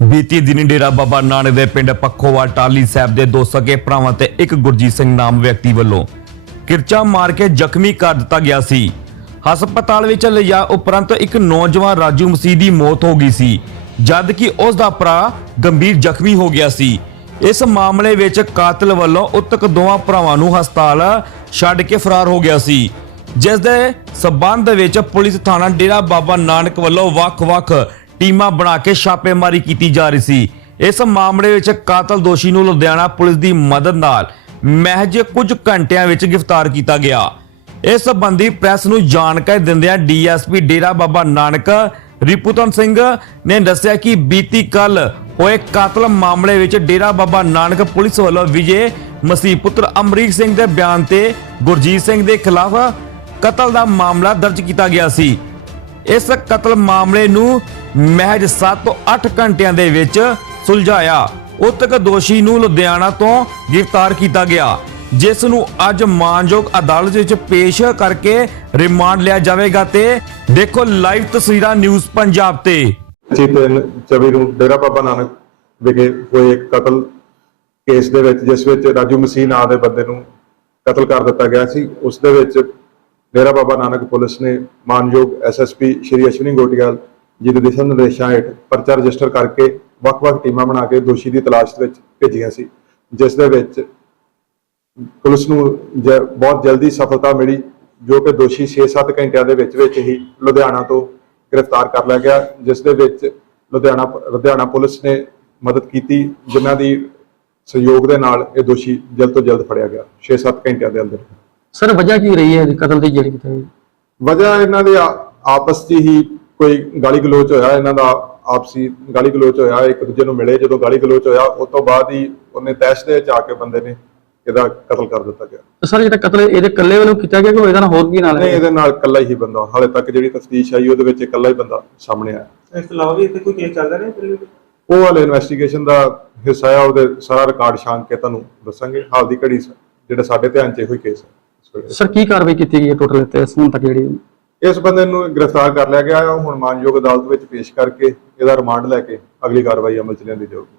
ਬੀਤੀ ਦਿਨੀ ਡੇਰਾ ਬਾਬਾ ਨਾਨਕ ਦੇ ਪਿੰਡ ਪੱਖੋਵਾ ਟਾਲੀ ਸਾਹਿਬ ਦੇ ਦੋ ਸਕੇ ਭਰਾਵਾਂ ਤੇ ਇੱਕ ਗੁਰਜੀਤ ਸਿੰਘ ਨਾਮ ਵਿਅਕਤੀ ਵੱਲੋਂ ਕਿਰਚਾ ਮਾਰ ਕੇ ਜ਼ਖਮੀ ਕਰ ਦਿੱਤਾ ਗਿਆ ਸੀ। ਹਸਪਤਾਲ ਵਿੱਚ ਲਿਜਾ ਉਪਰੰਤ ਇੱਕ ਨੌਜਵਾਨ ਰਾਜੂ ਮਸੀਹ ਦੀ ਮੌਤ ਹੋ ਗਈ ਸੀ ਜਦ ਕਿ ਉਸ ਦਾ ਭਰਾ ਗੰਭੀਰ ਜ਼ਖਮੀ ਹੋ ਗਿਆ ਸੀ। ਇਸ ਮਾਮਲੇ ਵਿੱਚ ਕਾਤਲ ਵੱਲੋਂ ਉਤਕ ਦੋਵਾਂ ਭਰਾਵਾਂ ਨੂੰ ਹਸਪਤਾਲ ਛੱਡ ਕੇ ਫਰਾਰ ਹੋ ਗਿਆ ਸੀ ਜਿਸ ਦੇ ਸਬੰਧ ਵਿੱਚ ਪੁਲਿਸ ਥਾਣਾ ਡੇਰਾ ਬਾਬਾ ਨਾਨਕ ਵੱਲੋਂ ਵੱਖ-ਵੱਖ ਟੀਮਾਂ ਬਣਾ ਕੇ ਛਾਪੇਮਾਰੀ ਕੀਤੀ ਜਾ ਰਹੀ ਸੀ। ਇਸ ਮਾਮਲੇ ਵਿੱਚ ਕਾਤਲ ਦੋਸ਼ੀ ਨੂੰ ਲੁਧਿਆਣਾ ਪੁਲਿਸ ਦੀ ਮਦਦ ਨਾਲ ਮਹਿਜ ਕੁਝ ਘੰਟਿਆਂ ਵਿੱਚ ਗ੍ਰਿਫਤਾਰ ਕੀਤਾ ਗਿਆ। ਇਸ ਸੰਬੰਧੀ ਪ੍ਰੈਸ ਨੂੰ ਜਾਣਕਾਰੀ ਦਿੰਦਿਆਂ ਡੀਐਸਪੀ ਡੇਰਾ ਬਾਬਾ ਨਾਨਕ ਰਿਪੂਤਨ ਸਿੰਘ ਨੇ ਦੱਸਿਆ ਕਿ ਬੀਤੀ ਕੱਲ ਹੋਏ ਕਾਤਲ ਮਾਮਲੇ ਵਿੱਚ ਡੇਰਾ ਬਾਬਾ ਨਾਨਕ ਪੁਲਿਸ ਵੱਲੋਂ ਵਿਜੇ ਮਸੀਹ ਪੁੱਤਰ ਅਮਰੀਕ ਸਿੰਘ ਦੇ ਬਿਆਨ ਤੇ ਗੁਰਜੀਤ ਸਿੰਘ ਦੇ ਖਿਲਾਫ ਕਤਲ ਦਾ ਮਾਮਲਾ ਦਰਜ ਕੀਤਾ ਗਿਆ ਸੀ। ਇਸ ਕਤਲ ਮਾਮਲੇ ਨੂੰ ਮਹਿਜ 7 ਤੋਂ 8 ਘੰਟਿਆਂ ਦੇ ਵਿੱਚ ਸੁਲਝਾਇਆ। ਉਤਕ ਦੋਸ਼ੀ ਨੂੰ ਲੁਧਿਆਣਾ ਤੋਂ ਗ੍ਰਿਫਤਾਰ ਕੀਤਾ ਗਿਆ, ਜਿਸ ਨੂੰ ਅੱਜ ਮਾਨਯੋਗ ਅਦਾਲਤ ਵਿੱਚ ਪੇਸ਼ ਕਰਕੇ ਰਿਮਾਂਡ ਲਿਆ ਜਾਵੇਗਾ ਤੇ ਦੇਖੋ ਲਾਈਵ ਤਸਵੀਰਾਂ ਨਿਊਜ਼ ਪੰਜਾਬ ਤੇ। ਜੀ ਤਿੰਨ ਨੂੰ ਡੇਰਾ ਬਾਬਾ ਨਾਨਕ ਵਿਖੇ ਹੋਏ ਇੱਕ ਕਤਲ ਕੇਸ ਦੇ ਵਿੱਚ, ਜਿਸ ਵਿੱਚ ਰਾਜੂ ਮਸੀਹ ਨਾਂ ਦੇ ਬੰਦੇ ਨੂੰ ਕਤਲ ਕਰ ਦਿੱਤਾ ਗਿਆ ਸੀ, ਉਸ ਦੇ ਵਿੱਚ ਡੇਰਾ ਬਾਬਾ ਨਾਨਕ ਪੁਲਿਸ ਨੇ ਮਾਨਯੋਗ ਐਸਐਸਪੀ ਸ਼੍ਰੀ ਅਸ਼ਵਨੀ ਗੋਟਿਆਲ ਜੀ ਦੇ ਦਿਸ਼ਾ ਨਿਰਦੇਸ਼ਾਂ ਹੇਠ ਪਰਚਾ ਰਜਿਸਟਰ ਕਰਕੇ ਵੱਖ-ਵੱਖ ਟੀਮਾਂ ਬਣਾ ਕੇ ਦੋਸ਼ੀ ਦੀ ਤਲਾਸ਼ ਵਿੱਚ ਭੇਜੀਆਂ ਸੀ, ਜਿਸ ਦੇ ਵਿੱਚ ਪੁਲਿਸ ਨੂੰ ਜ- ਬਹੁਤ ਜਲਦੀ ਸਫਲਤਾ ਮਿਲੀ, ਜੋ ਕਿ ਦੋਸ਼ੀ 6-7 ਘੰਟਿਆਂ ਦੇ ਵਿੱਚ ਵਿੱਚ ਹੀ ਲੁਧਿਆਣਾ ਤੋਂ ਗ੍ਰਿਫਤਾਰ ਕਰ ਲਿਆ ਗਿਆ, ਜਿਸ ਦੇ ਵਿੱਚ ਲੁਧਿਆਣਾ ਲੁਧਿਆਣਾ ਪੁਲਿਸ ਨੇ ਮਦਦ ਕੀਤੀ, ਜਿਨ੍ਹਾਂ ਦੀ ਸਹਿਯੋਗ ਦੇ ਨਾਲ ਇਹ ਦੋਸ਼ੀ ਜਲਦ ਤੋਂ ਜਲਦ ਫੜਿਆ ਗਿਆ 6-7 ਘੰਟਿਆਂ ਦੇ ਅੰਦਰ। ਸਰ ਵਜ੍ਹਾ ਕੀ ਰਹੀ ਹੈ ਕਤਲ ਦੀ ਜਿਹੜੀ ਕਿਤੇ? ਵਜ੍ਹਾ ਇਹਨਾਂ ਦੇ ਆ- ਆਪਸ 'ਚ ਹੀ ਕੋਈ ਗਾਲੀ ਗਲੋਚ ਹੋਇਆ ਇਹਨਾਂ ਦਾ ਆਪਸੀ ਗਾਲੀ ਗਲੋਚ ਹੋਇਆ ਇੱਕ ਦੂਜੇ ਨੂੰ ਮਿਲੇ ਜਦੋਂ ਗਾਲੀ ਗਲੋਚ ਹੋਇਆ ਉਸ ਤੋਂ ਬਾਅਦ ਹੀ ਉਹਨੇ ਤੈਸ਼ ਦੇ ਵਿੱਚ ਆ ਕੇ ਬੰਦੇ ਨੇ ਇਹਦਾ ਕਤਲ ਕਰ ਦਿੱਤਾ ਗਿਆ। ਤੇ ਸਰ ਜਿਹੜਾ ਕਤਲ ਇਹਦੇ ਇਕੱਲੇ ਵੱਲੋਂ ਕੀਤਾ ਗਿਆ ਕਿ ਇਹਦਾ ਨਾਲ ਹੋਰ ਵੀ ਨਾਲ ਨਹੀਂ ਹੈ? ਇਹਦੇ ਨਾਲ ਇਕੱਲਾ ਹੀ ਬੰਦਾ ਹਾਲੇ ਤੱਕ ਜਿਹੜੀ ਤਫਤੀਸ਼ ਆਈ ਉਹਦੇ ਵਿੱਚ ਇਕੱਲਾ ਹੀ ਬੰਦਾ ਸਾਹਮਣੇ ਆਇਆ। ਇਸ ਤੋਂ ਇਲਾਵਾ ਵੀ ਇੱਥੇ ਕੋਈ ਕੇਸ ਚੱਲਦਾ ਰਿਹਾ ਪਹਿਲੇ ਵੀ? ਉਹ ਵਾਲੇ ਇਨਵੈਸਟੀਗੇਸ਼ਨ ਦਾ ਹਿੱਸਾ ਆ ਉਹਦੇ ਸਾਰਾ ਰਿਕਾਰਡ ਛਾਣ ਕੇ ਤੁਹਾਨੂੰ ਦੱਸਾਂਗੇ। ਹਾਲ ਦੀ ਘੜੀ ਜਿਹੜਾ ਸਾਡੇ ਧਿਆਨ 'ਚ ਇਹੋ ਹੀ ਕੇਸ ਹੈ। ਸਰ, ਕੀ ਕਾਰਵਾਈ ਕੀਤੀ ਗਈ ਹੈ ਟੋਟਲ ਇੱਥੇ ਇਸ ਹੁਣ ਤੱਕ ਜਿਹੜੀ? ਇਸ ਬੰਦੇ ਨੂੰ ਗ੍ਰਿਫਤਾਰ ਕਰ ਲਿਆ ਗਿਆ ਹੈ। ਹੁਣ ਮਾਨਯੋਗ ਅਦਾਲਤ ਵਿੱਚ ਪੇਸ਼ ਕਰਕੇ ਇਹਦਾ ਰਿਮਾਂਡ ਲੈ ਕੇ ਅਗਲੀ ਕਾਰਵਾਈ ਅਮਲ 'ਚ ਲਿਆਂਦੀ ਜਾਊਗੀ।